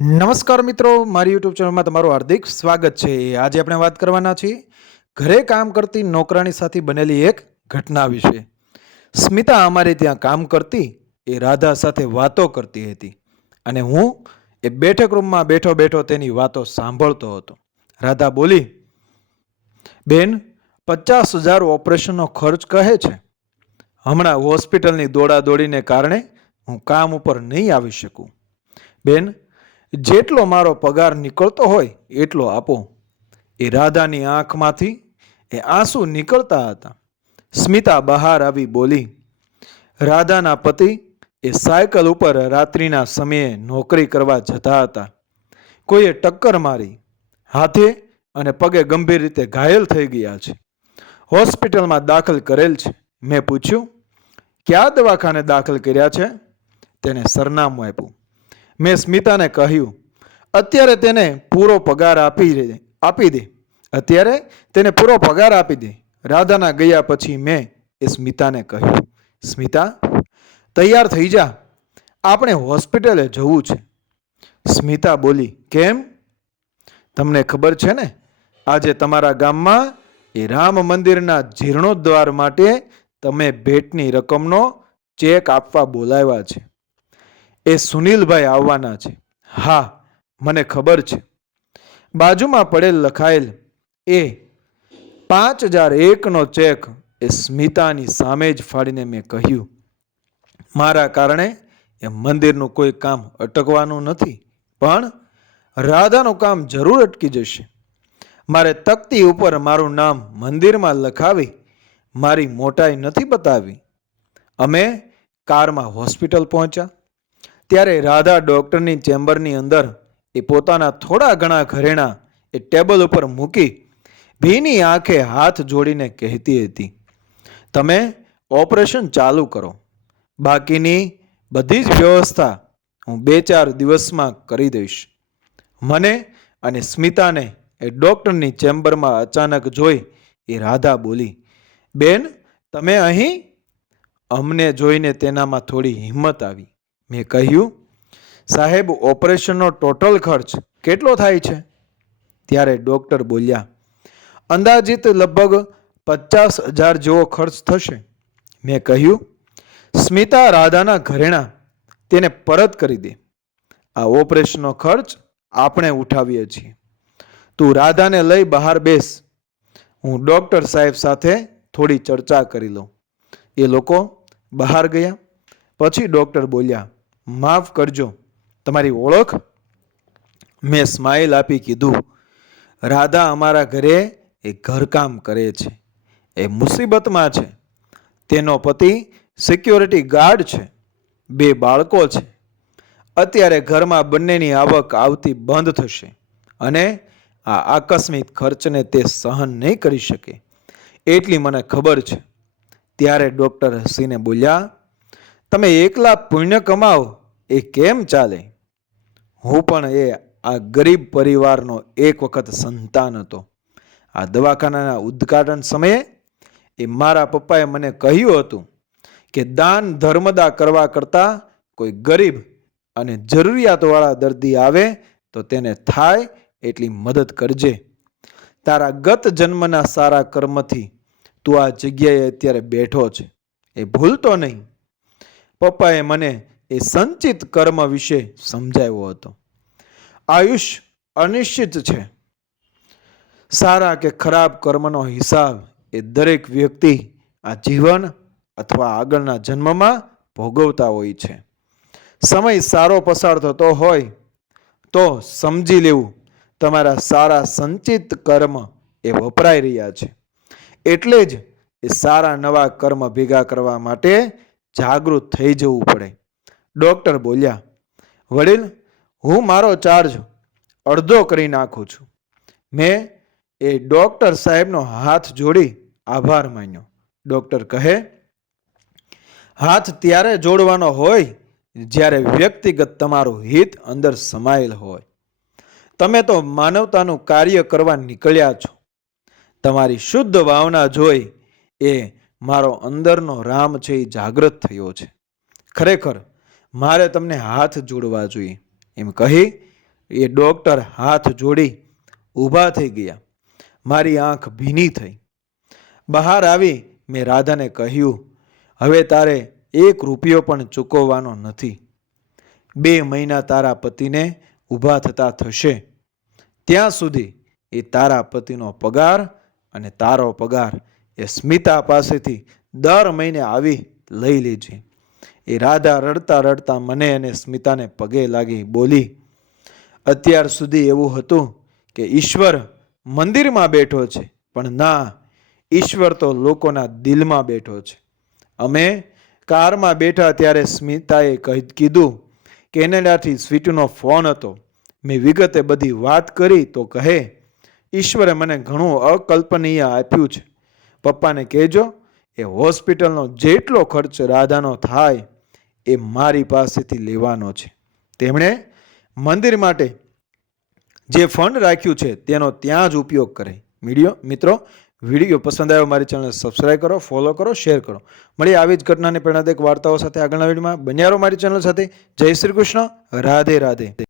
નમસ્કાર મિત્રો, મારી યુટ્યુબ ચેનલમાં તમારું હાર્દિક સ્વાગત છે। આજે આપણે વાત કરવાના છીએ ઘરે કામ કરતી નોકરાણી સાથે બનેલી એક ઘટના વિશે। સ્મિતા અમારે ત્યાં કામ કરતી એ રાધા સાથે વાતો કરતી હતી અને હું એ બેઠક રૂમમાં બેઠો બેઠો તેની વાતો સાંભળતો હતો। રાધા બોલી, બેન, 50,000 ઓપરેશનનો ખર્ચ કહે છે। હમણાં હોસ્પિટલની દોડાદોડીને કારણે હું કામ ઉપર નહીં આવી શકું। બેન, જેટલો મારો પગાર નીકળતો હોય એટલો આપો। એ રાધાની આંખમાંથી એ આંસુ નીકળતા હતા। સ્મિતા બહાર આવી બોલી, રાધાના પતિ એ સાયકલ ઉપર રાત્રિના સમયે નોકરી કરવા જતા હતા। કોઈએ ટક્કર મારી, હાથે અને પગે ગંભીર રીતે ઘાયલ થઈ ગયા છે। હોસ્પિટલમાં દાખલ કરેલ છે। મેં પૂછ્યું, કયા દવાખાને દાખલ કર્યા છે? તેને સરનામું આપ્યું। મેં સ્મિતાને કહ્યું, અત્યારે તેને પૂરો પગાર આપી દે। અત્યારે તેને પૂરો પગાર આપી દે। રાધાના ગયા પછી મેં એ સ્મિતાને કહ્યું, સ્મિતા, તૈયાર થઈ જા, આપણે હોસ્પિટલે જવું છે। સ્મિતા બોલી, કેમ? તમને ખબર છે ને, આજે તમારા ગામમાં એ રામ મંદિરના જીર્ણોદ્ધાર માટે તમે ભેટની રકમનો ચેક આપવા બોલાવ્યા છે। એ સુનિલભાઈ આવવાના છે। હા, મને ખબર છે। બાજુમાં પડેલ લખાયેલ એ 5,001નો ચેક એ સ્મિતાની સામે જ ફાડીને મેં કહ્યું, મારા કારણે એ મંદિરનું કોઈ કામ અટકવાનું નથી, પણ રાધાનું કામ જરૂર અટકી જશે। મારે તકતી ઉપર મારું નામ મંદિરમાં લખાવી મારી મોટાઈ નથી બતાવી। અમે કારમાં હોસ્પિટલ પહોંચ્યા ત્યારે રાધા ડૉક્ટરની ચેમ્બરની અંદર એ પોતાના થોડા ઘણા ઘરેણાં એ ટેબલ ઉપર મૂકી ભીની આંખે હાથ જોડીને કહેતી હતી, તમે ઓપરેશન ચાલુ કરો, બાકીની બધી જ વ્યવસ્થા હું 2-4 દિવસમાં કરી દઈશ। મને અને સ્મિતાને એ ડૉક્ટરની ચેમ્બરમાં અચાનક જોઈ એ રાધા બોલી, બેન, તમે અહીં? અમને જોઈને તેનામાં થોડી હિંમત આવી। મેં કહ્યું, સાહેબ, ઓપરેશનનો ટોટલ ખર્ચ કેટલો થાય છે? ત્યારે ડૉક્ટર બોલ્યા, અંદાજિત લગભગ 50,000 જેવો ખર્ચ થશે। મેં કહ્યું, સ્મિતા, રાધાના ઘરેણાં તેને પરત કરી દે। આ ઓપરેશનનો ખર્ચ આપણે ઉઠાવીએ છીએ। તું રાધાને લઈ બહાર બેસ, હું ડૉક્ટર સાહેબ સાથે થોડી ચર્ચા કરી લઉં। એ લોકો બહાર ગયા પછી ડૉક્ટર બોલ્યા, માફ કરજો, તમારી ઓળખ? મેં સ્માઇલ આપી કીધું, રાધા અમારા ઘરે એ ઘરકામ કરે છે। એ મુસીબતમાં છે। તેનો પતિ સિક્યોરિટી ગાર્ડ છે। 2 બાળકો છે। અત્યારે ઘરમાં બંનેની આવક આવતી બંધ થશે અને આ આકસ્મિક ખર્ચને તે સહન નહીં કરી શકે, એટલી મને ખબર છે। ત્યારે ડૉક્ટર હસીને બોલ્યા, તમે એકલા પુણ્ય કમાઓ એ કેમ ચાલે? હું પણ આ ગરીબ પરિવારનો એક વખત સંતાન હતો। આ દવાખાનાના ઉદ્ઘાટન સમયે એ મારા પપ્પાએ મને કહ્યું હતું કે દાન ધર્મદા કરવા કરતાં કોઈ ગરીબ અને જરૂરિયાતવાળા દર્દી આવે તો તેને થાય એટલી મદદ કરજે। તારા ગત જન્મના સારા કર્મથી તું આ જગ્યાએ અત્યારે બેઠો છે, એ ભૂલતો નહીં। પપ્પાએ મને એ સંચિત કર્મ વિશે સમજાવ્યો હતો। આયુષ્ય અનિશ્ચિત છે। સારા કે ખરાબ કર્મનો હિસાબ એ દરેક વ્યક્તિ આ જીવન અથવા આગળના જન્મમાં ભોગવતા હોય છે। સમય સારો પસાર થતો હોય તો સમજી લેવું તમારા સારા સંચિત કર્મ એ વપરાઈ રહ્યા છે। એટલે જ એ સારા નવા કર્મ ભેગા કરવા માટે જાગૃત થઈ જવું પડે। ડૉક્ટર બોલ્યા, વડીલ, હું મારો ચાર્જ અડધો કરી નાખું છું। મેં એ ડૉક્ટર સાહેબનો હાથ જોડી આભાર માન્યો। ડૉક્ટર કહે, હાથ ત્યારે જોડવાનો હોય જ્યારે વ્યક્તિગત તમારું હિત અંદર સમાયેલ હોય। તમે તો માનવતાનું કાર્ય કરવા નીકળ્યા છો। તમારી શુદ્ધ ભાવના જોઈ એ મારો અંદરનો રામ છે એ જાગૃત થયો છે। ખરેખર મારે તમને હાથ જોડવા જોઈએ, એમ કહી એ ડૉક્ટર હાથ જોડી ઊભા થઈ ગયા. મારી આંખ ભીની થઈ. બહાર આવી મેં રાધાને કહ્યું, હવે તારે 1 રૂપિયો પણ ચૂકવવાનો નથી. 2 મહિના તારા પતિને ઊભા થતા થશે. ત્યાં સુધી એ તારા પતિનો પગાર અને તારો પગાર એ સ્મિતા પાસેથી દર મહિને આવી લઈ લેજે. એ રાધા રડતા રડતા મને અને સ્મિતાને પગે લાગી બોલી, અત્યાર સુધી એવું હતું કે ઈશ્વર મંદિરમાં બેઠો છે, પણ ના, ઈશ્વર તો લોકોના દિલમાં બેઠો છે. અમે કારમાં બેઠા ત્યારે સ્મિતાએ કીધું કેનેડાથી સ્વીટુનો ફોન હતો. મેં વિગતે બધી વાત કરી તો કહે, ઈશ્વરે મને ઘણું અકલ્પનીય આપ્યું છે. પપ્પાને કહેજો એ હોસ્પિટલનો જેટલો ખર્ચ રાધાનો થાય એ મારી પાસેથી લેવાનો છે. તેમણે મંદિર માટે જે ફંડ રાખ્યું છે તેનો ત્યાં જ ઉપયોગ કરે. મિત્રો, વિડીયો પસંદ આવ્યો મારી ચેનલને સબસ્ક્રાઈબ કરો, ફોલો કરો, શેર કરો. મળીએ આવી જ ઘટનાની પ્રેરણાદાયક વાર્તાઓ સાથે આગળના વિડીયોમાં. બન્યા રહો મારી ચેનલ સાથે. જય શ્રી કૃષ્ણ. રાધે રાધે.